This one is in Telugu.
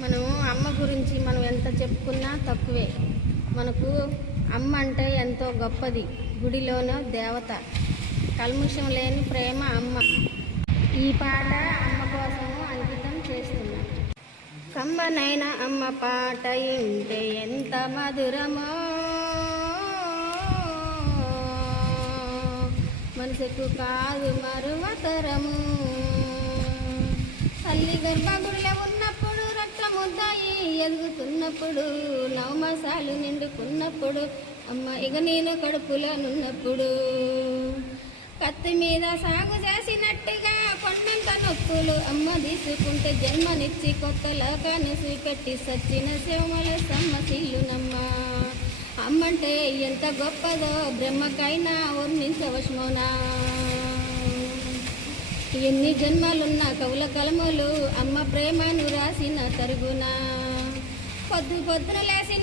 మనం అమ్మ గురించి మనం ఎంత చెప్పుకున్నా తక్కువే. మనకు అమ్మ అంటే ఎంతో గొప్పది. గుడిలోనో దేవత, కల్ముషం లేని ప్రేమ అమ్మ. ఈ పాట అమ్మ కోసం అంకితం చేస్తున్నా. కమ్మనైన అమ్మ పాట ఇంటే ఎంత మధురమో, మనసుకు కాదు మరువతరము. తల్లి గర్భగుడిలో ఉన్నప్పుడు, రక్తముద్దాయి ఎదుగుతున్నప్పుడు, నవమాసాలు నిండుకున్నప్పుడు, అమ్మ ఇక నేను కడుపులో నున్నప్పుడు, కత్తి మీద సాగు చేసినట్టుగా కొండంత నొప్పులు అమ్మ తీసుకుంటే, జన్మనిచ్చి కొత్త లోకాన్ని చూపెట్టి సచ్చిన శివమల సమ్మసిల్లునమ్మ. అమ్మంటే ఎంత గొప్పదో బ్రహ్మకైనా వర్ణించవశమోనా. ఎన్ని జన్మలున్న కవుల కలములు అమ్మ ప్రేమను రాసిన తరుగునా. పొద్దున లేసి